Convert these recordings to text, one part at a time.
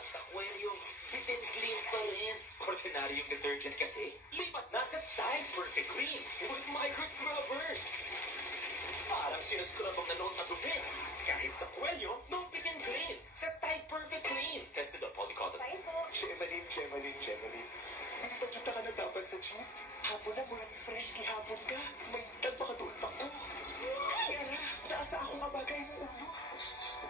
Sa aquarium, bitin clean pa rin. Ordinaryong detergent kasi, lipat na sa Tide Perfect Clean with micro-scrubber. Parang sinuscrub ang nanood na dumi. Kahit sa kwelyo, no bitin clean. Sa Tide Perfect Clean. Tested on polycotton. Chemalin. Hindi pa kita ka na dapat sa jeep. Hapon na murang fresh gihapon ka. May tagpakadoon pa ko. Yara, naasa ako mabagay mo ulo.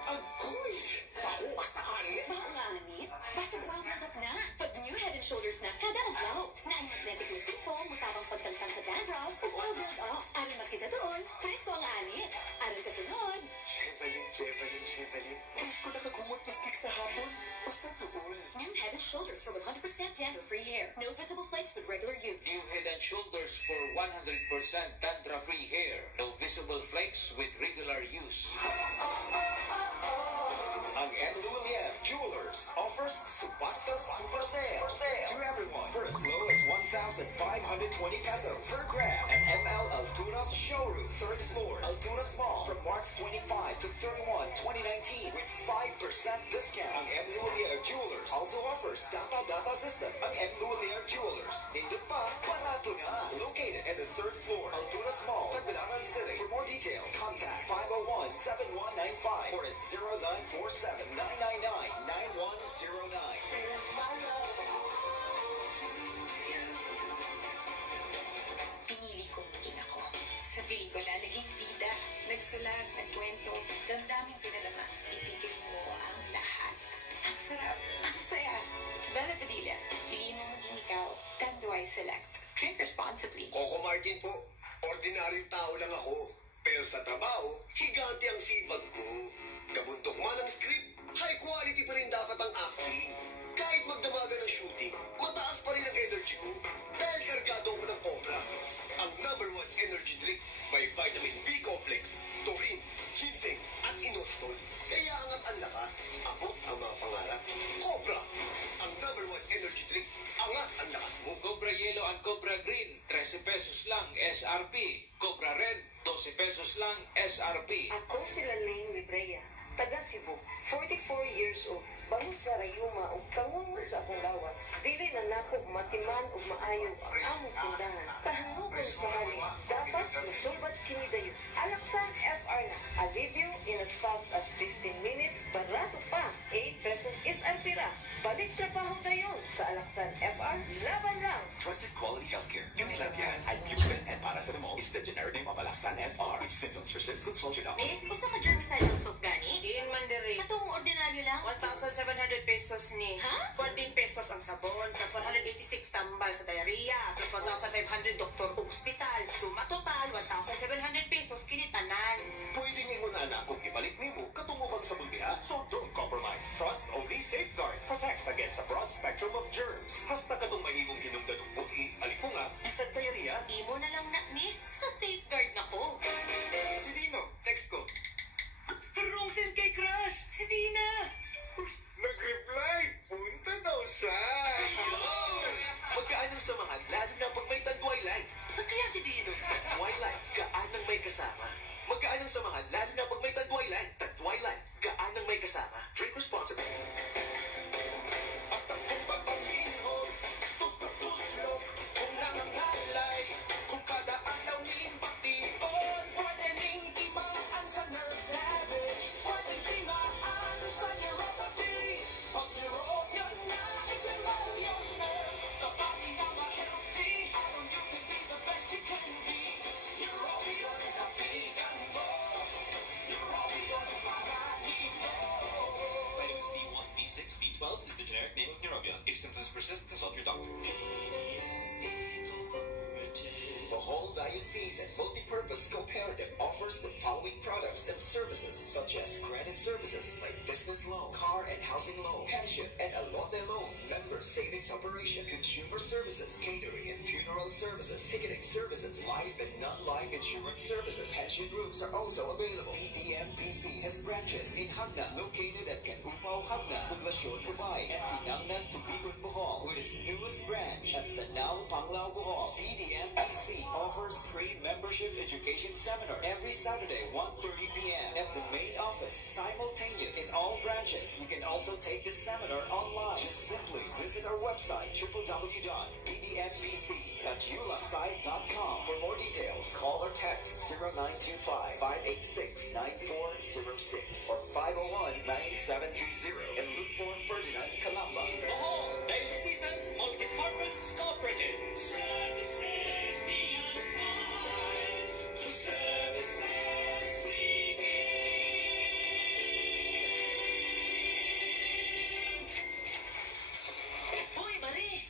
Agoy! Baho ka sa anit. Baho nga anit? Basta buwag na. Pag new Head and Shoulders na kada adlaw. Na ang magnetic lifting foam, mutabang pagtangtang sa dandruff, o oil build up. Aron maski sa doon, presko ang anit. Aron sa sunod. Chemalin. Presko nakagumot maskik sa hapon. O sa tuol. New Head and Shoulders for 100% dandruff-free hair. No visible flakes with regular use. New Head and Shoulders for 100% dandruff-free hair. No visible flakes with regular use. Ang Emlulia Jewelers offers Subasta Super Sale to everyone for as low as 1,520 pesos per gram at ML Alturas Showroom, 3rd floor, Alturas Mall from March 25 to 31, 2019 with 5% discount. Ang Emlulia Jewelers also offers data system. Ang Emlulia Jewelers. Nindot pa, barato na. Located at the 3rd floor, Alturas Mall, Tagbilaran City. For more details, contact 501-7195 or at 0947-999-9109. Pinili kong maging ako. Sa pelikula, naging bida, nagsulat, nagkwento, damdaming pinalama. Ibigay mo ang lahat. Ang sarap, ang saya. Bella Padilla, piliin mo maging ikaw. Then do I select. Drink responsibly. Coco Martin po, ordinaryong tao lang ako. Pero sa trabaho, higante ang sipag ko. Kabuntok man ang script, high quality pa rin dapat ang acting. Kahit magdamagan ng shooting, mataas pa rin ang energy ko. Dahil kargado ko ng Cobra. Ang #1 energy drink, may vitamin B complex, taurine, ginseng, at inositol. Kaya angat ang lakas, abot ang mga pangarap. Cobra, ang #1 energy drink, angat ang lakas mo. Cobra Yellow and Cobra Green, 13 pesos lang SRP. Cobra Red, 12 pesos lang SRP. Ako si Lalaine Librea, taga Cebu, 44 years old. Bangod sa rayuma o kangungon sa akong lawas. Dili na nako matiman o maayo ang among tindahan. Kahangugon sa hali, dapat nasulbat kini dayon. Alaksan FR na. Alivio in as fast as 15 minutes. Barato pa. 8 pesos is alpira. Balik trabaho dayon sa Alaksan FR. Laban lang. Trusted quality healthcare. Unilab yan. Ibuprofen and paracetamol is the generic name of Alaksan FR. If symptoms persist, consult your doctor. Miss, gusto ka germicidal soap gani? Diin man diri. Katong ordinaryo lang? 1,700 pesos ni. Ha? 14 pesos ang sabon, plus 186 tambal sa diarrhea, plus 1,500 doktor o ospital. Suma total, 1,700 pesos kinitanan. Pwede nga na anak kung ipalit nimo katungubang sa bundiha, so don't compromise. Trust only Safeguard. Protects against a broad spectrum of germs. Hasta katong mahimong hinungdan ng buti, alipunga, isang diarrhea. Imo na lang na, miss. Sa Safeguard na ko. Si Dino, text ko. Wrong send kay Crush! Si Dina! Nag-reply, punta daw siya. Magkaan ang samahan, lalo na pag may tag-twilight. Saan kaya si Dino? Twilight, gaan ng may kasama. Magkaan ang samahan, lalo na pag may tag-twilight. Tag-twilight, gaan ng may kasama. Drink responsibly. Basta kung pagpaminhog, tus na tuslok, kung nangangalay, kung kada araw ning bation, pwede ning timaan sa nerve damage, pwede timaan sa neuropathy. Pag neurobian na, i-promote your nerves. Kapag na ma-healthy, araw you can be the best you can be. Neurobian na vegan mo, neurobian parani mo. Vitamins B1, B6, B12 is the generic name of Neurobion. If symptoms persist, consult your doctor. Bohol Diocese and Multipurpose Cooperative offers the following products and services such as credit services like business loan, car and housing loan, pension and alote loan, member savings operation, consumer services, catering and funeral services, ticketing services, life and non-life insurance services. Pension rooms are also available. PDMPC has branches in Hagna located at Canupao, Hagna, Poblacion, Ubay, and Tinangnan, Tubigon, Bohol, with its newest branch at Danao, Panglao, Bohol. PDMPC offers free membership education seminar every Saturday, 1:30 p.m. at the main office, simultaneous in all branches. You can also take the seminar online. Just simply visit our website, www.pdmpc.ulasite.com. For more details, call or text 0925-586-9406 or 501-9720 and look for Ferdinand Calamba. Bohol Diocesan Multipurpose Cooperative. Services beyond pride. To services we give. Hoy, Marie!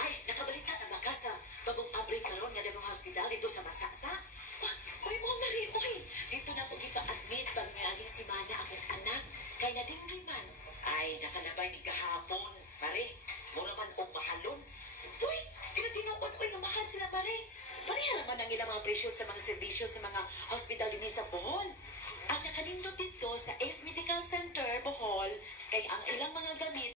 Ay, nakabalita na ba ka sa bagong abri karon nga dagang hospital dito sa Masasa? Uy mo, Marie, uy! Dito na po ipa-admit pag ngayong simana akong anak. Kaya nadinggiman. Ay, nakalabay ni kahapon. Marie, mura man kong mahalon. Uy, tinatinuod, uy, nga mahal sila, Marie. Parehara man ang ilang mga presyo sa mga serbisyo sa mga hospital din sa Bohol. Ang nakanindot dito sa Ace Medical Center, Bohol, kay ang ilang mga gamit